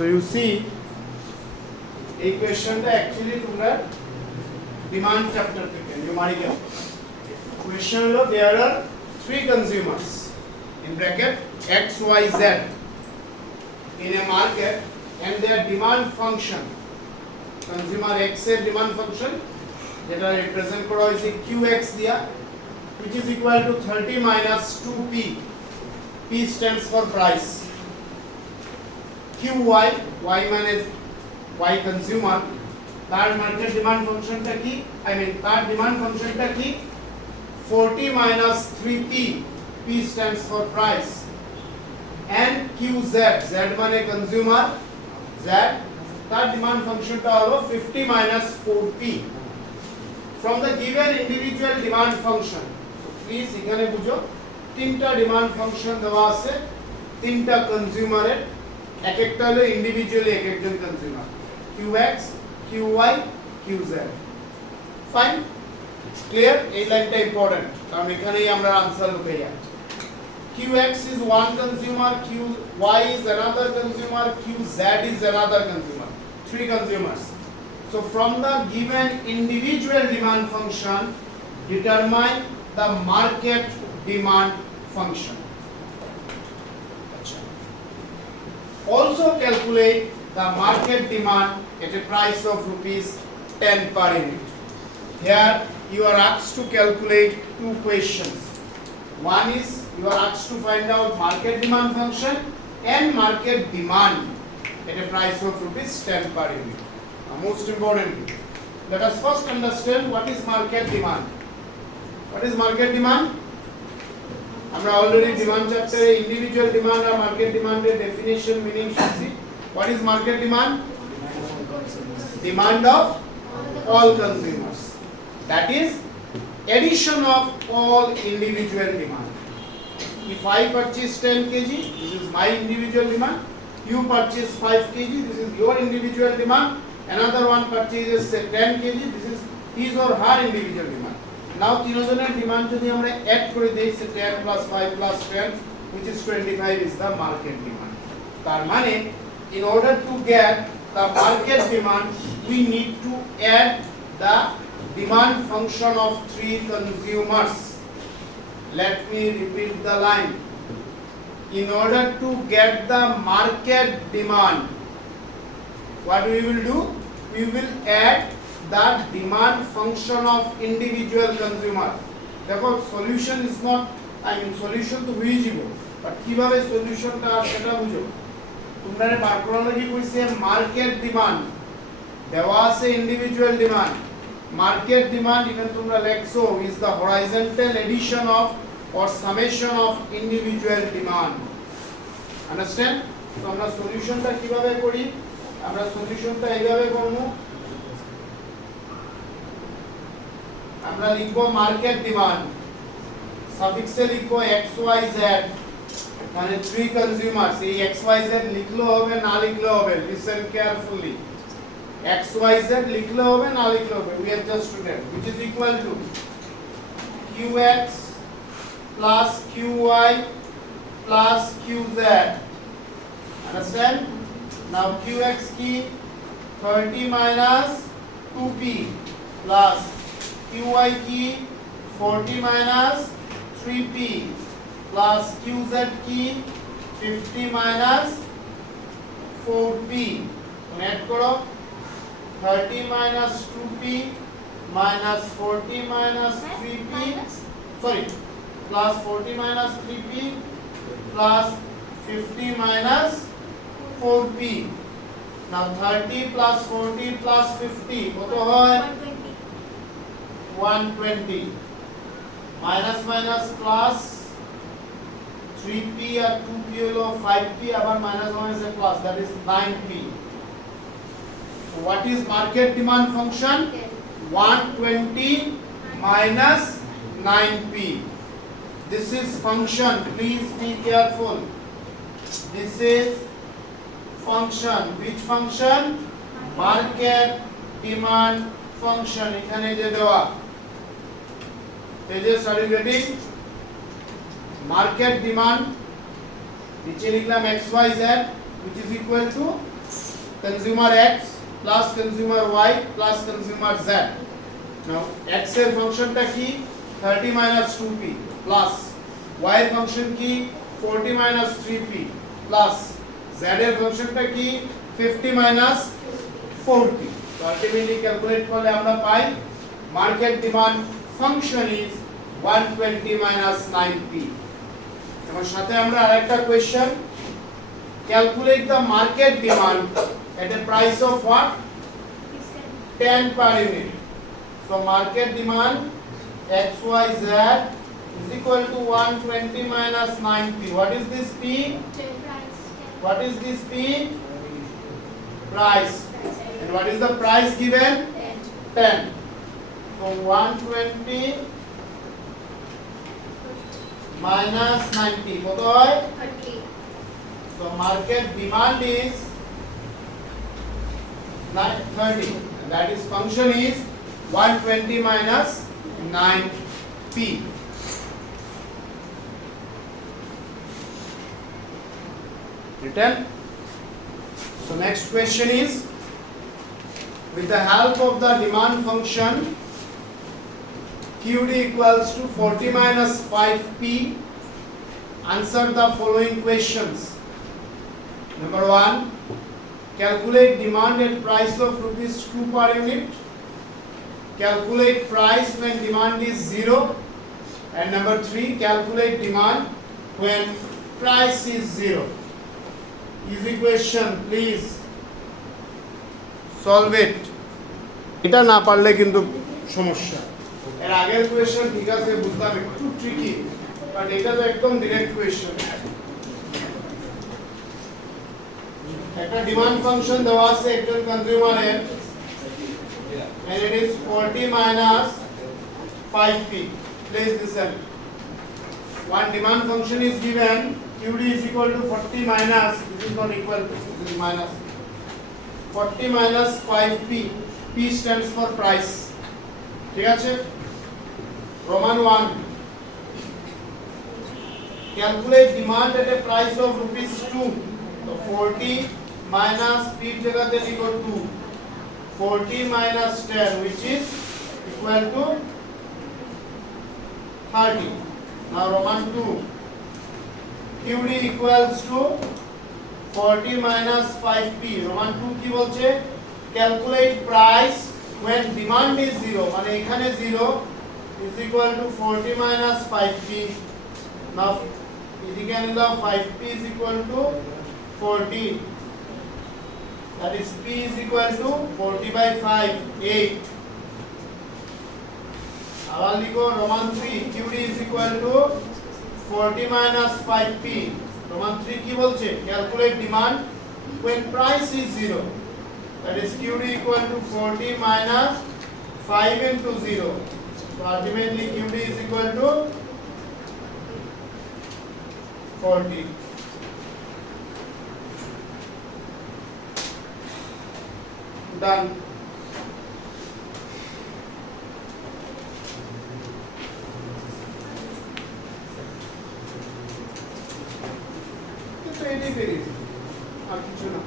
So you see এই কোশ্চেনটা actually তোমরা ডিমান্ড চ্যাপ্টার থেকে নিউমারিক্যাল কোশ্চেন হলো there are three consumers in bracket x y z in a market and their demand function consumer x এর demand function যেটা represent করা হয়েছে qx দিয়া which is equal to 30 minus 2p. P stands for price. QY, Y means Y consumer. That market demand function টা কি? I mean that demand function টা কি? 40 minus 3P. P stands for price. And QZ, Z মানে consumer. Z, that demand function টা হলো 50 minus 4P. From the given individual demand function. Please এখানে বুঝো তিনটা ডিমান্ড ফাংশন দেওয়া আছে তিনটা কনজিউমারের এক একটা হলো ইন্ডিভিজুয়ালি এক একজন consumer qx qy qz fine clear এই লাইনটা ইম্পর্টেন্ট কারণ এখানেই আমরা আনসার লুকিয়ে যায় qx is one consumer qy is another consumer qz is another consumer three consumers so from the given individual demand function determine the market demand function. Also calculate the market demand at a price of rupees 10 per unit. Here you are asked to calculate two questions. One is you are asked to find out market demand function and market demand at a price of rupees 10 per unit. Most importantly, let us first understand what is market demand. What is market demand? আমরা already demand চ্যাপ্টারে individual demand আর market ডিমান্ডের definition meaning শিখছি what is market demand demand of all consumers that is addition of all individual demand if I purchase 10 kg this is my individual demand you purchase 5 kg this is your individual demand another one purchases say 10 kg this is his or her individual demand now তিনজনের demand যদি আমরা add করে দেই 10 plus 5 plus 10 which is 25 is the market demand তার মানে in order to get the market demand we need to add the demand function of three consumers let me repeat the line in order to get the market demand what we will do we will add the demand function of individual consumer দেখো solution is not I mean solution তো হয়ে যাবে but কিভাবে সলিউশনটা সেটা বুঝো তোমরা বার করানো কি কইছে মার্কেট ডিমান্ড দেওয়া আছে individual demand market demand even তোমরা লেখছো is the horizontal addition of or summation of individual demand understand তো আমরা সলিউশনটা কিভাবে করি আমরা সলিউশনটা এইভাবে করব আমরা লিখব মার্কেট ডিমান্ড সাফিক্সে লিখব xyz মানে থ্রি কনজিউমারস এই xyz লিখলে হবে না লিখলে হবে লিসেন কেয়ারফুলি xyz লিখলে হবে না লিখলে হবে we have just written which is equal to qx plus qy plus qz understand now qx ki 30 minus 2p plus qy ki 40 minus 3p plus qz ki 50 minus 4p add karo 30 minus 2p minus 40 minus 3p sorry plus 40 minus 3p plus 50 minus 4p now 30 plus 40 plus 50 কত হয় 120 minus minus plus 3p আর 2p হলো 5p আবার minus minus এর plus that is 9p so what is market demand function 120 minus 9p this is function please be careful this is function which function market demand function এখানে যে দেওয়া pages are you getting market demand নিচে লিখলাম xyz which is equal to consumer X plus consumer Y plus consumer Z. Now X এর ফাংশনটা কি 30 minus 2p plus Y এর function কি 40 minus 3p plus Z এর ফাংশনটা কি 50 minus 40. তো আলটিমেটলি ক্যালকুলেট করলে আমরা পাই market demand function is 120 minus 9p. এবং সাথে আমরা আরেকটা question calculate the market demand at a price of what 10 per unit. So market demand XYZ is equal to 120 minus 9p. What is this p? What is this p? Price. And what is the price given? 10. So 120 minus 90 কত হয় 30. So market demand is 30. That is function is 120 minus 9p. Written. So next question is, with the help of the demand function QD equals to 40 minus 5p, answer the following questions. Number 1, calculate demand at price of rupees 2 per unit. Calculate price when demand is 0. And number 3, calculate demand when price is 0. Easy question, please solve it. এটা না পারলে কিন্তু সমস্যা। এর আগের question ঠিক আছে বুঝলাম একটু ট্রিকি, বাট এটা তো একদম ডাইরেক্ট কোয়েশ্চন। একটা ডিমান্ড ফাংশন দেওয়া আছে একজন কনজিউমারের, and it is 40 minus 5p. Please listen. One demand function is given, QD is equal to 40 minus, this is not equal to, this is minus 40 minus 5p. P stands for price. ঠিক আছে? Roman 1, calculate demand at a price of rupees 2. So 40 minus p জায়গাতে লিখো 2, 40 minus 10 which is equal to 30. Now Roman 2, QD equals to 40 minus 5p. Roman 2 কি বলছে? Calculate price when demand is 0, মানে এখানে 0 is equal to 40 minus 5p. Now এদিকে নিলাম 5p is equal to 40. That is p is equal to 40 by 5, 8. আবার লিখো Roman 3, QD is equal to 40 minus 5p. Roman 3 কি বলছে? Calculate demand when price is 0. That is QD equal to 40 minus 5 into 0. So ultimately QD is equal to 40. Done. তো এটাই পেরেছি আর কিছু না।